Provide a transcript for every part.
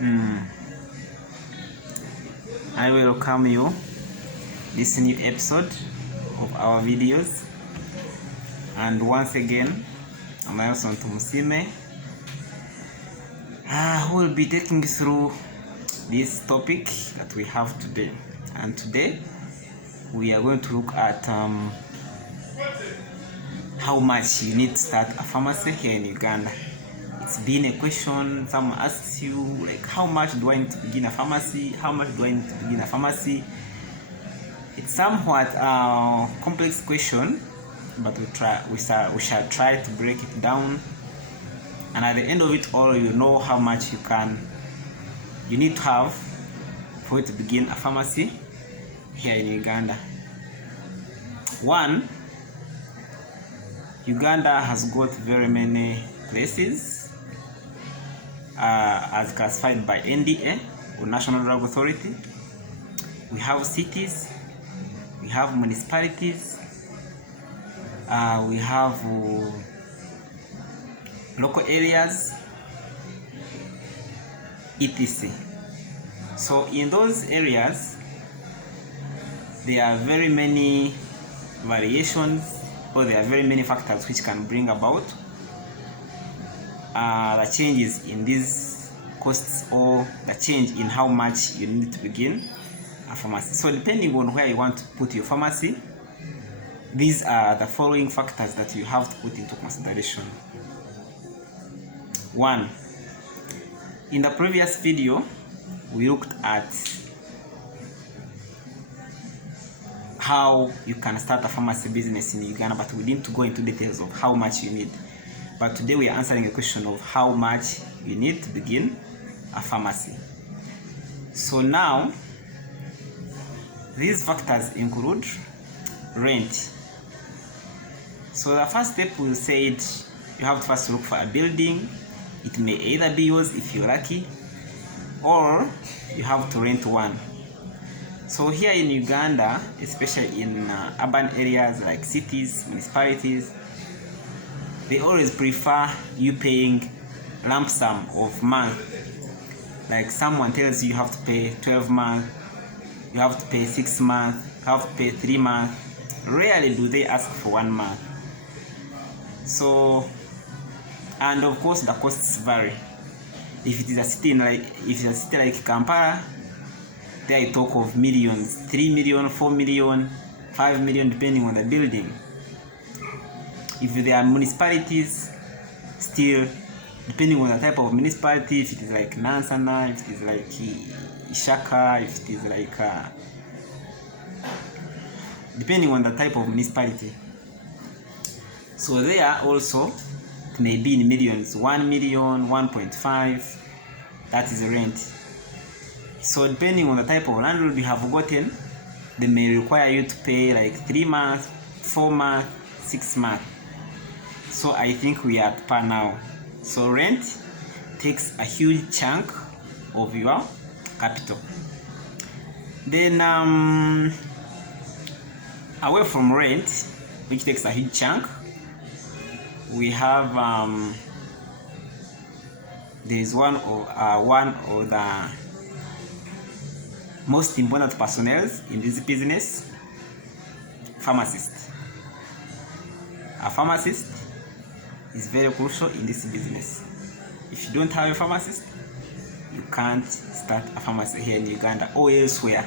I welcome you this new episode of our videos, and once again I'm Nelson Tumusime, who will be taking you through this topic that we have today. And today we are going to look at how much you need to start a pharmacy here in Uganda. It's been a question. Someone asks you, like, how much do I need to begin a pharmacy? How much do I need to begin a pharmacy? It's somewhat a complex question, but we shall try to break it down. And at the end of it all, you know how much you need to have for you to begin a pharmacy here in Uganda. One, Uganda has got very many places as classified by NDA, or National Drug Authority. We have cities, we have municipalities, we have local areas, etc. So in those areas, there are very many variations, or there are very many factors which can bring about the changes in these costs, or the change in how much you need to begin a pharmacy. So depending on where you want to put your pharmacy, these are the following factors that you have to put into consideration. One, in the previous video we looked at how you can start a pharmacy business in Uganda, but we didn't go into details of how much you need. But today we are answering a question of how much you need to begin a pharmacy. So now, these factors include rent. So the first step, we said you have to first look for a building. It may either be yours if you're lucky, or you have to rent one. So here in Uganda, especially in urban areas like cities, municipalities, they always prefer you paying lump sum of month. Like someone tells you have to pay 12 months, you have to pay 6 months, you have to pay 3 months. Rarely do they ask for 1 month. So, and of course the costs vary. If it is a city like Kampala, there you talk of millions, 3 million, 4 million, 5 million, depending on the building. If there are municipalities, still depending on the type of municipality, if it is like Nansana, if it is like Ishaka, if it is like depending on the type of municipality. So there also it may be in millions, 1 million, 1.5, that is the rent. So depending on the type of landlord you have gotten, they may require you to pay like 3 months, 4 months, 6 months. So I think we are at par now. So rent takes a huge chunk of your capital. Then away from rent, which takes a huge chunk, we have there is one of the most important personnel in this business: pharmacist. A pharmacist is very crucial in this business. If you don't have a pharmacist, you can't start a pharmacy here in Uganda or elsewhere.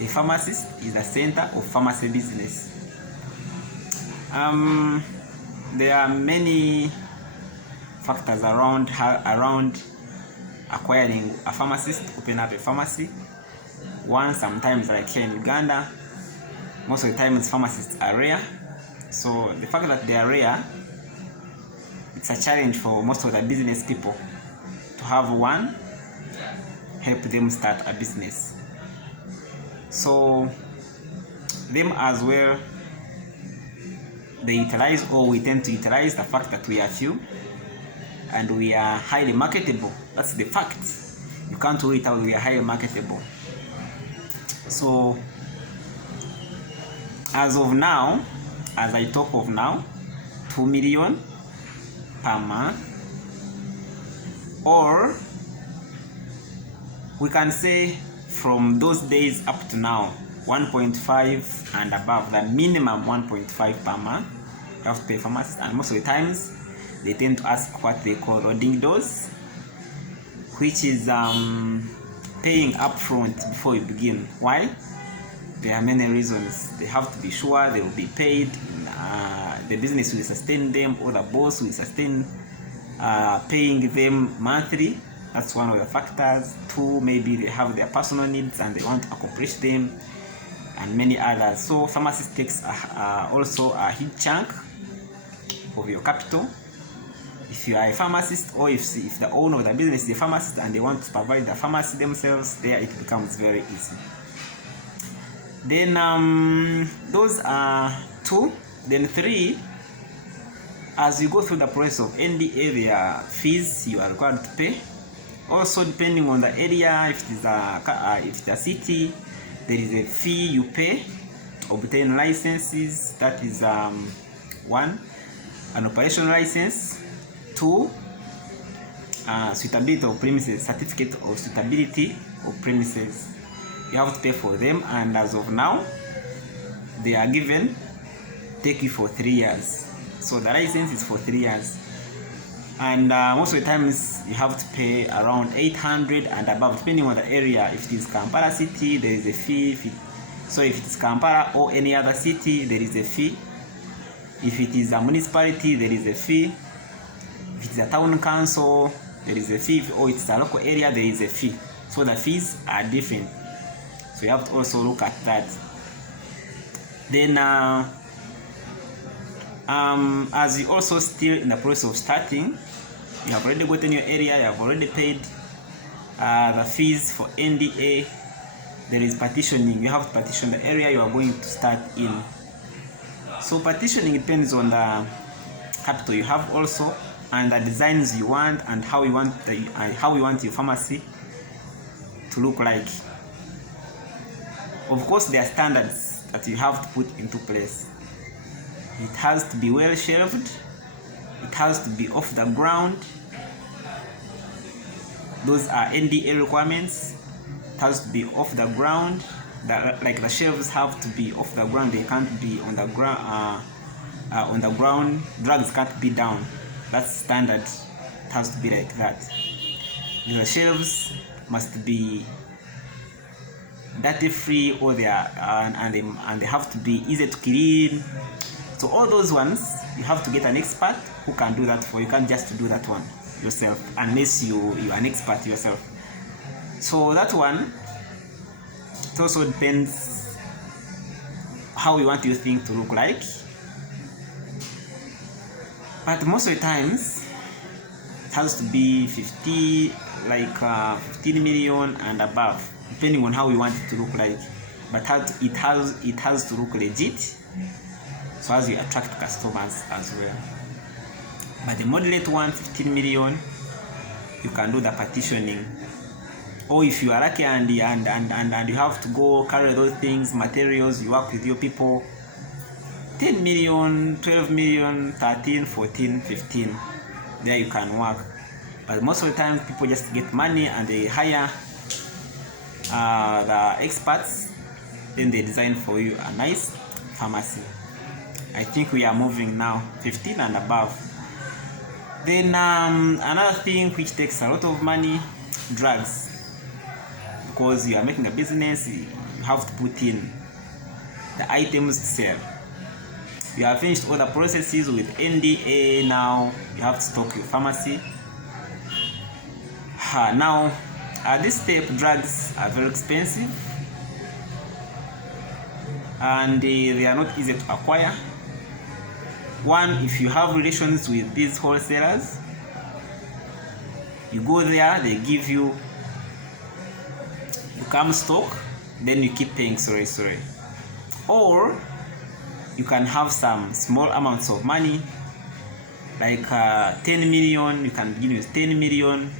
A pharmacist is the center of pharmacy business. There are many factors around acquiring a pharmacist, open up a pharmacy. One, sometimes like here in Uganda, most of the times pharmacists are rare. So the fact that they are rare, it's a challenge for most of the business people to have one help them start a business. So them as well, they utilize, or we tend to utilize, the fact that we are few and we are highly marketable. That's the fact. You can't rule it out. We are highly marketable. So as of now, as I talk of now, 2 million per month, or we can say from those days up to now, 1.5 and above, the minimum 1.5 per month you have to pay pharmacists. And most of the times they tend to ask what they call loading dose, which is paying upfront before you begin. Why? There are many reasons. They have to be sure they will be paid, the business will sustain them, or the boss will sustain paying them monthly. That's one of the factors. 2, maybe they have their personal needs and they want to accomplish them, and many others. So pharmacist takes also a huge chunk of your capital. If you are a pharmacist, or if the owner of the business is a pharmacist and they want to provide the pharmacy themselves, there it becomes very easy. Then those are 2. Then 3, as you go through the process of NDA, there are fees you are required to pay. Also, depending on the area, if it is a city, there is a fee you pay to obtain licenses. That is 1, an operation license. 2, suitability of premises, certificate of suitability of premises. You have to pay for them, and as of now, they are given, take you for 3 years. So the license is for 3 years, and most of the times you have to pay around 800 and above, depending on the area. If it is Kampala city, there is a fee. If it is Kampala or any other city, there is a fee. If it is a municipality, there is a fee. If it is a town council, there is a fee, or it's a local area, there is a fee. So the fees are different. So you have to also look at that. Then as you also still in the process of starting, you have already gotten your area, you have already paid the fees for NDA. There is partitioning. You have to partition the area you are going to start in. So partitioning depends on the capital you have also, and the designs you want, and how you want your pharmacy to look like. Of course, there are standards that you have to put into place. It has to be well shelved. It has to be off the ground. Those are NDA requirements. It has to be off the ground. Like the shelves have to be off the ground. They can't be on the ground. On the ground, drugs can't be down. That's standard. It has to be like that. The shelves must be dirty free, or they are and they have to be easy to clean. So all those ones, you have to get an expert who can do that for you. You can't just do that one yourself unless you are an expert yourself. So that one, it also depends how you want your thing to look like. But most of the times, it has to be 15 million and above, depending on how you want it to look like. But it has to look legit, so as you attract customers as well. But the moderate one, 15 million, you can do the partitioning. Or if you are lucky and you have to go carry those things, materials, you work with your people, 10 million, 12 million, 13, 14, 15, there you can work. But most of the time, people just get money and they hire the experts, then they design for you a nice pharmacy. I think we are moving now 15 and above. Then another thing which takes a lot of money, drugs. Because you are making a business, you have to put in the items to sell. You have finished all the processes with NDA. Now you have to stock your pharmacy. Now at this step, drugs are very expensive and they are not easy to acquire. One, if you have relations with these wholesalers, you go there, they give you come stock, then you keep paying sorry. Or you can have some small amounts of money, like 10 million, you can begin with 10 million,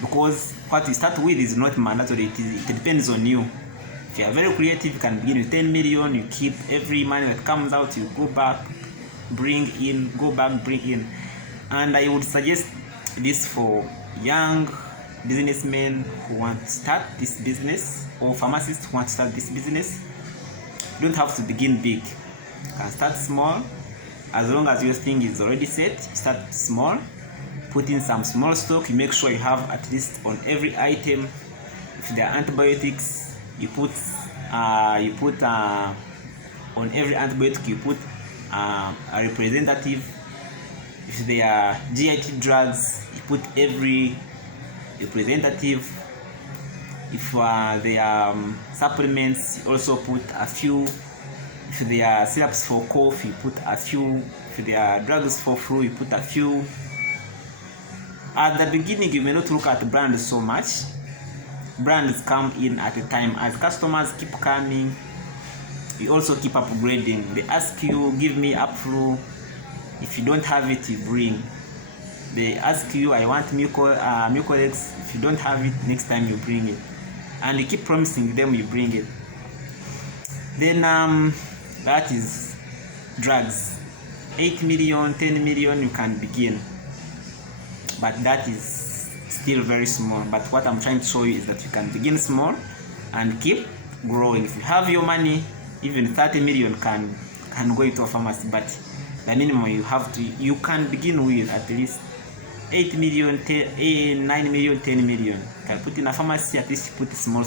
because what you start with is not mandatory, it depends on you. If you are very creative, you can begin with 10 million, you keep every money that comes out, you go back, bring in, go back, bring in. And I would suggest this for young businessmen who want to start this business, or pharmacists who want to start this business. You don't have to begin big. You can start small. As long as your thing is already set, start small. Put in some small stock. You make sure you have at least on every item. If there are antibiotics, you put on every antibiotic you put a representative. If there are GIT drugs, you put every representative. If there are supplements, you also put a few. If there are syrups for cough, you put a few. If there are drugs for flu, you put a few. At the beginning, you may not look at brands so much. Brands come in at a time. As customers keep coming, you also keep upgrading. They ask you, give me flu. If you don't have it, you bring. They ask you, I want Mucolex. If you don't have it, next time you bring it. And you keep promising them, you bring it. Then that is drugs. 8 million, 10 million, you can begin. But that is still very small. But what I'm trying to show you is that you can begin small and keep growing. If you have your money, even 30 million can go into a pharmacy, but the minimum you can begin with at least 8 million, 9 million, 10 million. You can put in a pharmacy, at least put small,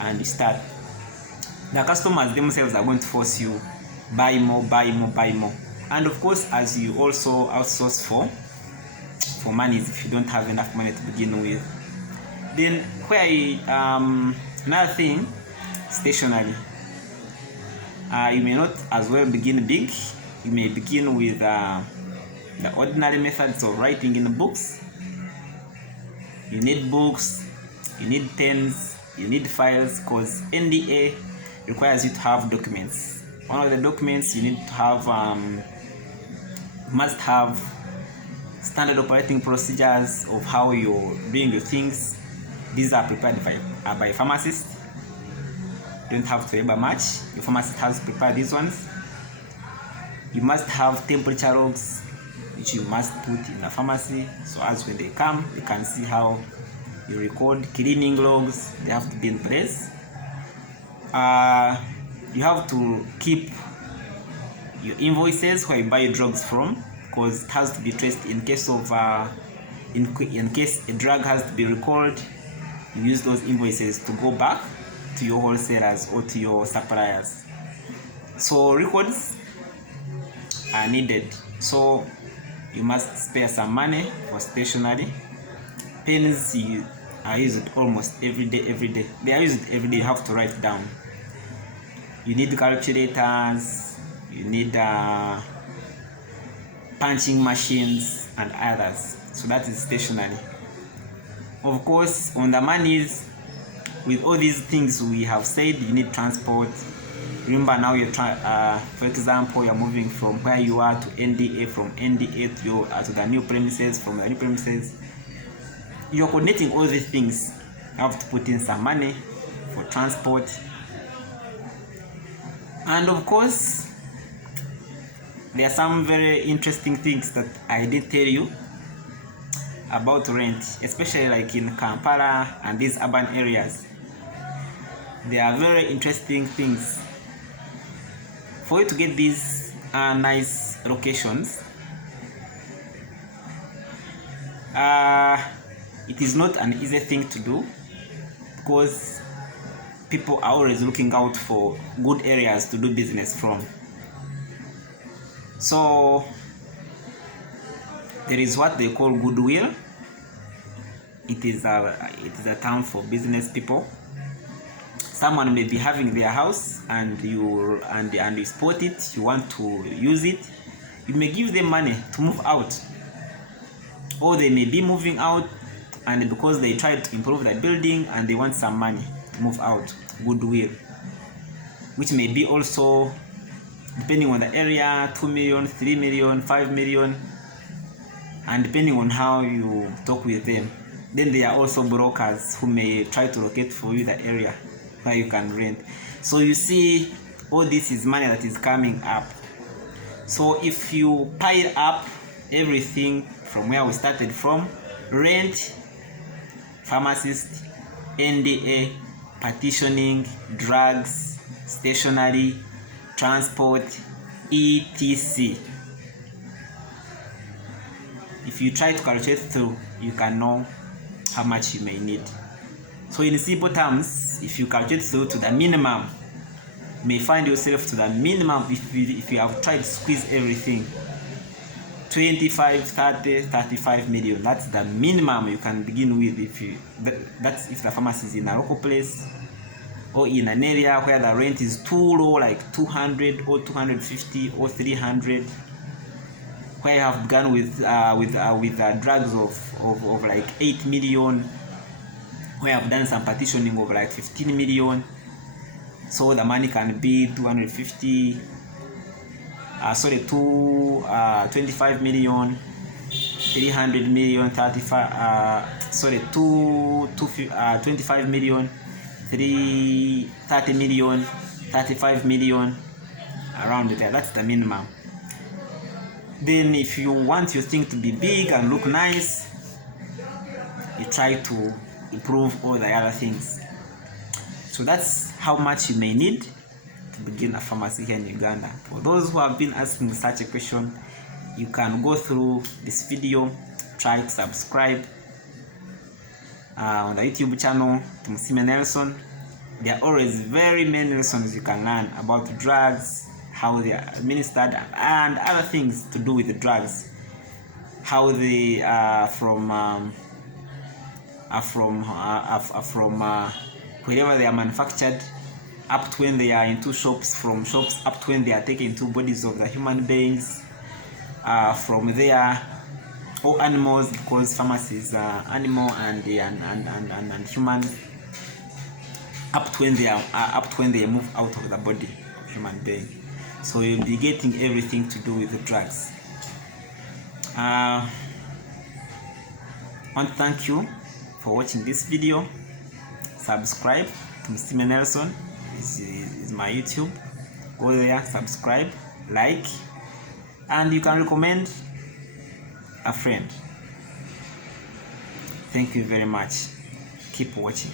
and you start. The customers themselves are going to force you, buy more. And of course, as you also outsource for money, if you don't have enough money to begin with. Then another thing, stationery. You may not as well begin big. You may begin with the ordinary methods of writing in books. You need books, you need pens, you need files, because NDA requires you to have documents. One of the documents you need to have, must have standard operating procedures of how you're doing your things. These are prepared by pharmacists. Don't have to labor much. Your pharmacist has to prepare these ones. You must have temperature logs, which you must put in a pharmacy, so as when they come, you can see how you record. Cleaning logs, they have to be in place. You have to keep your invoices where you buy drugs from, because it has to be traced in case of in case a drug has to be recalled. You use those invoices to go back to your wholesalers or to your suppliers. So records are needed. So you must spare some money for stationery. Pens are used almost every day. They are used every day. You have to write down. You need calculators. You need punching machines and others. So that is stationery. Of course, on the monies, with all these things we have said, you need transport. Remember now you're for example, you're moving from where you are to NDA, from NDA to the new premises, from the new premises. You're coordinating all these things. You have to put in some money for transport. And of course, there are some very interesting things that I did tell you about rent, especially like in Kampala and these urban areas. There are very interesting things. For you to get these nice locations, it is not an easy thing to do, because people are always looking out for good areas to do business from. So there is what they call Goodwill. It is a town for business people. Someone may be having their house and you spot it, you want to use it, you may give them money to move out. Or they may be moving out, and because they tried to improve their building and they want some money to move out. Goodwill, which may be also, depending on the area, 2 million, 3 million, 5 million, and depending on how you talk with them. Then there are also brokers who may try to locate for you the area where you can rent. So you see, all this is money that is coming up. So if you pile up everything from where we started from, rent, Pharmacist, NDA, partitioning, drugs, stationery, transport, etc. If you try to calculate through, you can know how much you may need. So in simple terms, if you calculate through to the minimum, you may find yourself to the minimum if you have tried to squeeze everything. 25, 30, 35 million. That's the minimum you can begin with that's if the pharmacy is in a local place or in an area where the rent is too low, like 200 or 250 or 300, where you have begun with drugs of like 8 million, where I have done some partitioning of like 15 million, so the money can be 250, 25 million, 300 million, 25 million, 30 million, 35 million, around there. That's the minimum. Then if you want your thing to be big and look nice, you try to improve all the other things. So that's how much you may need to begin a pharmacy here in Uganda. For those who have been asking such a question, you can go through this video, try to subscribe on the YouTube channel Tumsime Nelson. There are always very many lessons you can learn about drugs, how they are administered, and other things to do with the drugs, how they are from wherever they are manufactured, up to when they are into shops, from shops up to when they are taken into bodies of the human beings, from there, or animals, because pharmacies are animal and human, up to when they move out of the body of human being. So you'll be getting everything to do with the drugs. I want to thank you for watching this video. Subscribe to Tumsime Nelson is my YouTube. Go there, subscribe, like, and you can recommend a friend. Thank you very much. Keep watching.